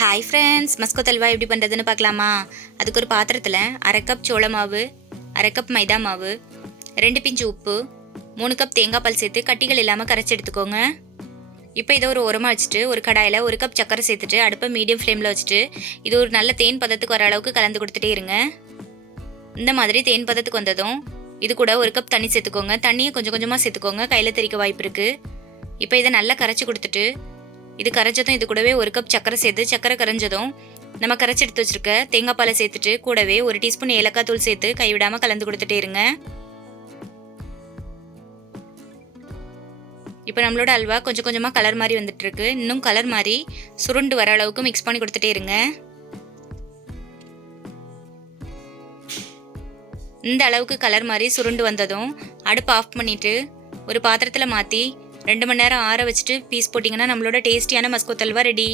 Hi friends மஸ்கோ தல்வா எப்படி பண்ணுறதுன்னு பார்க்கலாமா? அதுக்கு ஒரு பாத்திரத்தில் அரை கப் சோள மாவு அரை கப் மைதா மாவு ரெண்டு பிஞ்சு உப்பு மூணு கப் தேங்காய் பால் சேர்த்து கட்டிகள் இல்லாமல் கரைச்சி எடுத்துக்கோங்க. இப்போ இதை ஒரு உரமாக வச்சுட்டு ஒரு கடாயில் ஒரு கப் சக்கரை சேர்த்துட்டு அடுப்பை மீடியம் ஃப்ளேமில் வச்சுட்டு இது ஒரு நல்ல தேன் பதத்துக்கு வர அளவுக்கு கலந்து கொடுத்துட்டே இருங்க. இந்த மாதிரி தேன் பதத்துக்கு வந்ததும் இது கூட ஒரு கப் தண்ணி சேர்த்துக்கோங்க. தண்ணியை கொஞ்சம் கொஞ்சமாக சேர்த்துக்கோங்க. கையில் தெறிக்க வாய்ப்பு இருக்குது இப்போ இதை நல்லா கரைச்சி கொடுத்துட்டு இது கரைஞ்சதும் இது கூடவே ஒரு கப் சக்கரை சேர்த்து சக்கரை கரைஞ்சதும் நம்ம கரைச்சி எடுத்து வச்சிருக்க தேங்காய் பாலை சேர்த்துட்டு கூடவே ஒரு டீஸ்பூன் ஏலக்காய் தூள் சேர்த்து கைவிடாமல் கலந்து கொடுத்துட்டே இருங்க. இப்போ நம்மளோட அல்வா கொஞ்சம் கொஞ்சமாக கலர் மாதிரி வந்துட்டு இருக்கு இன்னும் கலர் மாதிரி சுருண்டு வர அளவுக்கு மிக்ஸ் பண்ணி கொடுத்துட்டே இருங்க. இந்த அளவுக்கு கலர் மாதிரி சுருண்டு வந்ததும் அடுப்பு ஆஃப் பண்ணிட்டு ஒரு பாத்திரத்தில் மாற்றி ரெண்டு மணி நேரம் ஆற வச்சுட்டு பீஸ் போட்டிங்கன்னா நம்மளோட டேஸ்டியான மஸ்கோ தல்வா ரெடி.